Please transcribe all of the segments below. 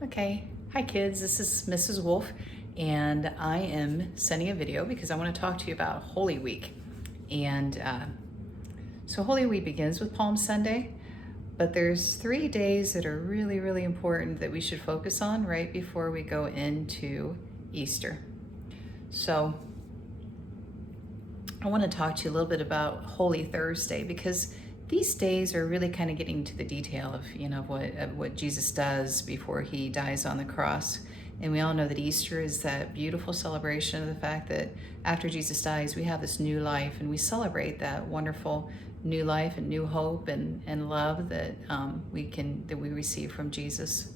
Okay, hi kids, this is Mrs. Wolf, and I am sending a video because I want to talk to you about Holy Week. And so Holy Week begins with Palm Sunday, but there's 3 days that are really, really important that we should focus on right before we go into Easter. So I want to talk to you a little bit about Holy Thursday because these days are really kind of getting to the detail of what Jesus does before he dies on the cross. And we all know that Easter is that beautiful celebration of the fact that after Jesus dies, we have this new life, and we celebrate that wonderful new life and new hope and love that we receive from Jesus.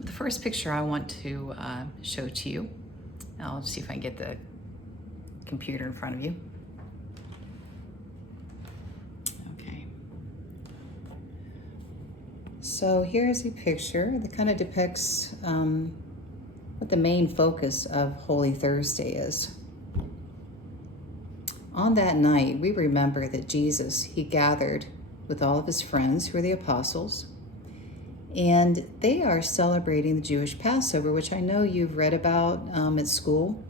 The first picture I want to show to you, I'll see if I can get the computer in front of you. Okay. So here's a picture that kind of depicts what the main focus of Holy Thursday is. On that night, we remember that Jesus, he gathered with all of his friends who are the apostles, and they are celebrating the Jewish Passover, which I know you've read about at school.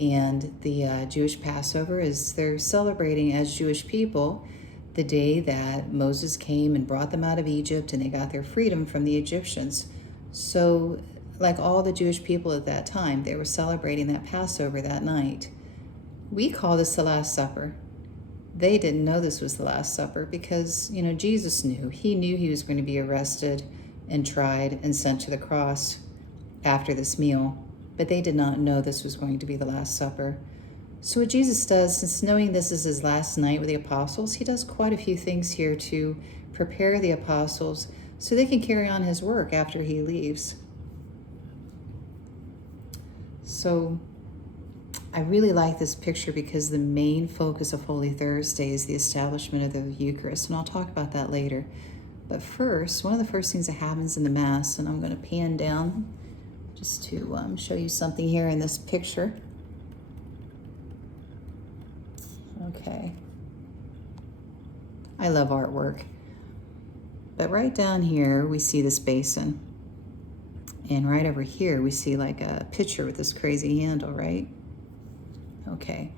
And the Jewish Passover is they're celebrating as Jewish people the day that Moses came and brought them out of Egypt and they got their freedom from the Egyptians. So like all the Jewish people at that time, they were celebrating that Passover that night. We call this the Last Supper. They didn't know this was the Last Supper because, Jesus knew. He knew he was going to be arrested and tried and sent to the cross after this meal. But they did not know this was going to be the Last Supper. So what Jesus does, since knowing this is his last night with the apostles, he does quite a few things here to prepare the apostles so they can carry on his work after he leaves. So I really like this picture because the main focus of Holy Thursday is the establishment of the Eucharist, and I'll talk about that later. But first, one of the first things that happens in the Mass, and I'm going to pan down just to show you something here in this picture. Okay. I love artwork. But right down here, we see this basin. And right over here, we see like a pitcher with this crazy handle, right? Okay.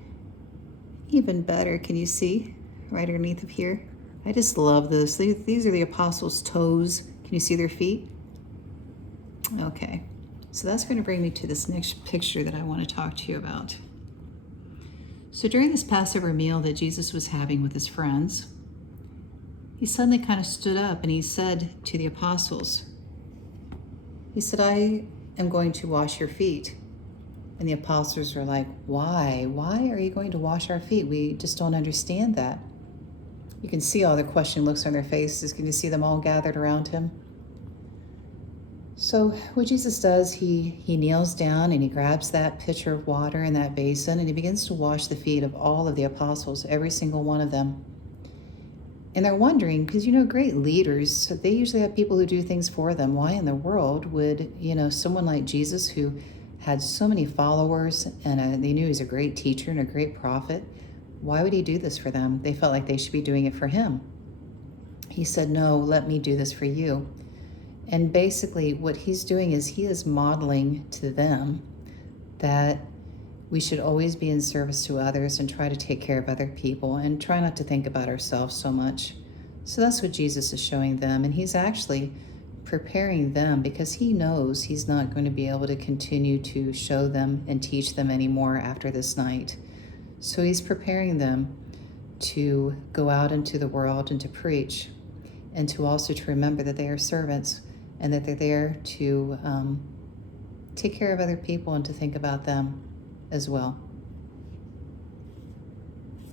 Even better, can you see right underneath of here? I just love this. These are the apostles' toes. Can you see their feet? Okay. So that's going to bring me to this next picture that I want to talk to you about. So during this Passover meal that Jesus was having with his friends, he suddenly kind of stood up and he said to the apostles, he said, "I am going to wash your feet." And the apostles are like, "Why? Why are you going to wash our feet? We just don't understand that." You can see all the question looks on their faces. Can you see them all gathered around him? So what Jesus does, he kneels down and he grabs that pitcher of water in that basin and he begins to wash the feet of all of the apostles, every single one of them. And they're wondering, because great leaders, they usually have people who do things for them. Why in the world would, someone like Jesus who had so many followers and they knew he was a great teacher and a great prophet, why would he do this for them? They felt like they should be doing it for him. He said, "No, let me do this for you." And basically what he's doing is he is modeling to them that we should always be in service to others and try to take care of other people and try not to think about ourselves so much. So that's what Jesus is showing them. And he's actually preparing them because he knows he's not going to be able to continue to show them and teach them anymore after this night. So he's preparing them to go out into the world and to preach, and to also to remember that they are servants and that they're there to take care of other people and to think about them as well.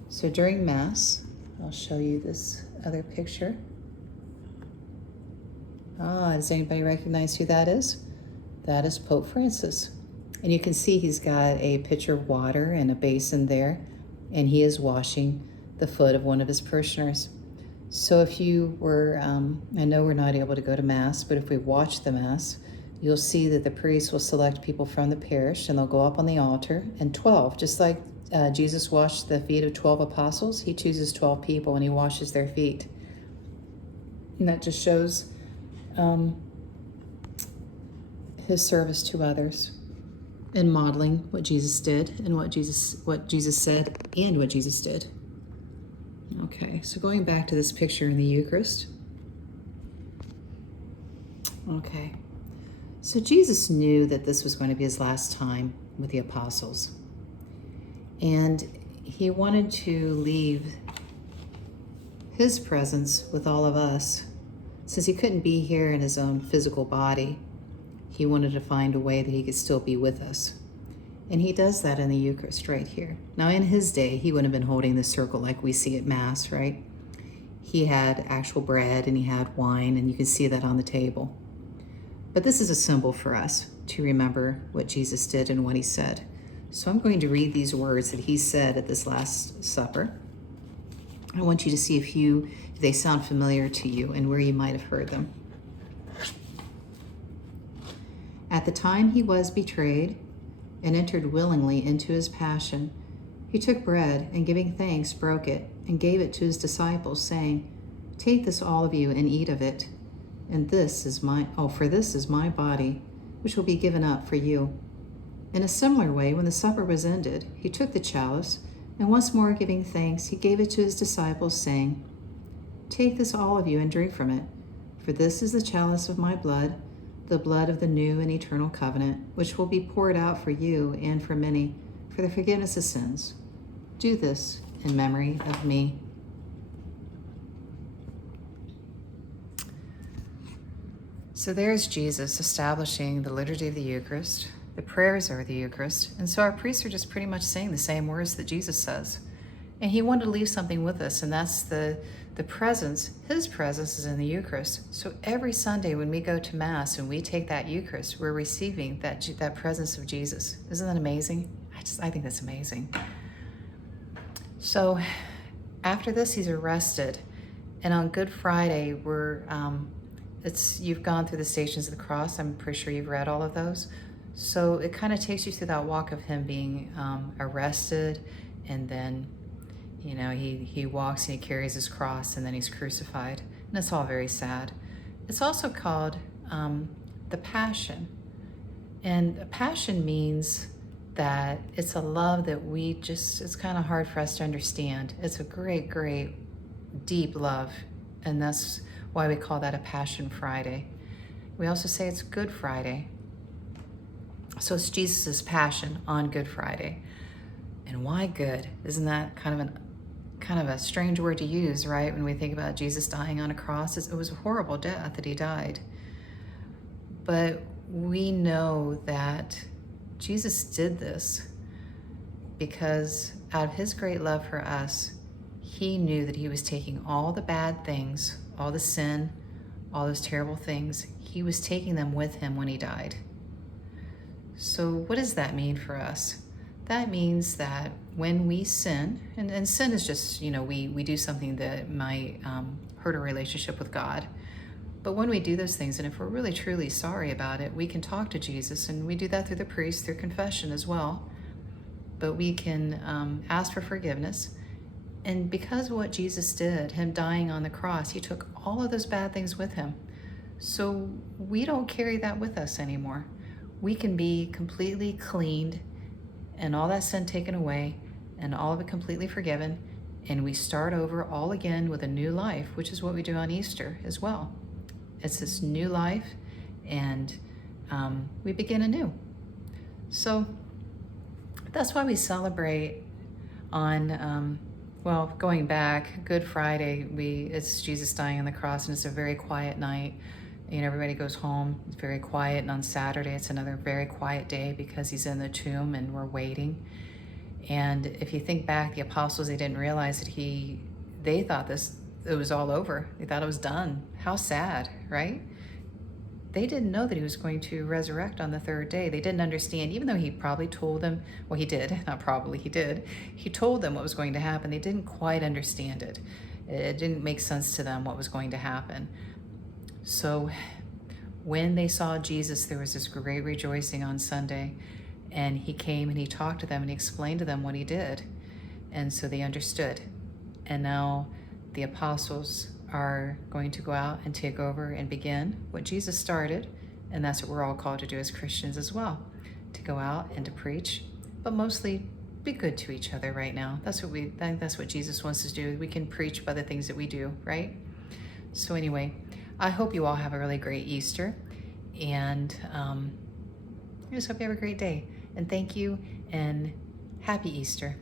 So during Mass, I'll show you this other picture. Does anybody recognize who that is? That is Pope Francis. And you can see he's got a pitcher of water and a basin there, and he is washing the foot of one of his parishioners. So if you were, I know we're not able to go to Mass, but if we watch the Mass, you'll see that the priest will select people from the parish and they'll go up on the altar, and 12, just like Jesus washed the feet of 12 apostles, he chooses 12 people and he washes their feet. And that just shows his service to others and modeling what Jesus did and what Jesus said and what Jesus did. Okay, so going back to this picture in the Eucharist. Okay, so Jesus knew that this was going to be his last time with the apostles. And he wanted to leave his presence with all of us. Since he couldn't be here in his own physical body, he wanted to find a way that he could still be with us. And he does that in the Eucharist right here. Now, in his day, he wouldn't have been holding the circle like we see at Mass, right? He had actual bread and he had wine, and you can see that on the table. But this is a symbol for us to remember what Jesus did and what he said. So I'm going to read these words that he said at this Last Supper. I want you to see if they sound familiar to you and where you might have heard them. At the time he was betrayed and entered willingly into his passion, he took bread and giving thanks broke it and gave it to his disciples, saying, "Take this all of you and eat of it, and for this is my body, which will be given up for you." In a similar way, when the supper was ended, he took the chalice, and once more giving thanks, he gave it to his disciples, saying, "Take this all of you and drink from it, for this is the chalice of my blood, the blood of the new and eternal covenant, which will be poured out for you and for many for the forgiveness of sins. Do this in memory of me." So there's Jesus establishing the liturgy of the Eucharist. The prayers are the Eucharist. And so our priests are just pretty much saying the same words that Jesus says. And he wanted to leave something with us, and that's the presence. His presence is in the Eucharist. So every Sunday when we go to Mass and we take that Eucharist, we're receiving that presence of Jesus. Isn't that amazing? I think that's amazing. So after this, he's arrested. And on Good Friday, you've gone through the Stations of the Cross. I'm pretty sure you've read all of those. So it kind of takes you through that walk of him being arrested, and then, he walks and he carries his cross, and then he's crucified. And it's all very sad. It's also called the Passion. And Passion means that it's a love that it's kind of hard for us to understand. It's a great, great, deep love. And that's why we call that a Passion Friday. We also say it's Good Friday. So it's Jesus' passion on Good Friday. And why good? Isn't that kind of a strange word to use, right? When we think about Jesus dying on a cross, it was a horrible death that he died. But we know that Jesus did this because out of his great love for us, he knew that he was taking all the bad things, all the sin, all those terrible things, he was taking them with him when he died. So what does that mean for us? That means that when we sin, and sin is just, we do something that might hurt a relationship with God. But when we do those things, and if we're really truly sorry about it, we can talk to Jesus, and we do that through the priest, through confession as well. But we can ask for forgiveness. And because of what Jesus did, him dying on the cross, he took all of those bad things with him. So we don't carry that with us anymore. We can be completely cleaned and all that sin taken away and all of it completely forgiven. And we start over all again with a new life, which is what we do on Easter as well. It's this new life, and we begin anew. So that's why we celebrate on, going back, Good Friday, it's Jesus dying on the cross, and it's a very quiet night. Everybody goes home. It's very quiet. And on Saturday, it's another very quiet day because he's in the tomb and we're waiting. And if you think back, the apostles, they didn't realize that they thought it was all over. They thought it was done. How sad, right? They didn't know that he was going to resurrect on the third day. They didn't understand, even though he probably told them, he did, not probably, he did. He told them what was going to happen. They didn't quite understand it. It didn't make sense to them what was going to happen. So when they saw Jesus, there was this great rejoicing on Sunday, and he came and he talked to them and he explained to them what he did. And so they understood. And now the apostles are going to go out and take over and begin what Jesus started, and that's what we're all called to do as Christians as well, to go out and to preach, but mostly be good to each other right now. I think that's what Jesus wants us to do. We can preach by the things that we do, right? So anyway, I hope you all have a really great Easter, and I just hope you have a great day. And thank you, and happy Easter.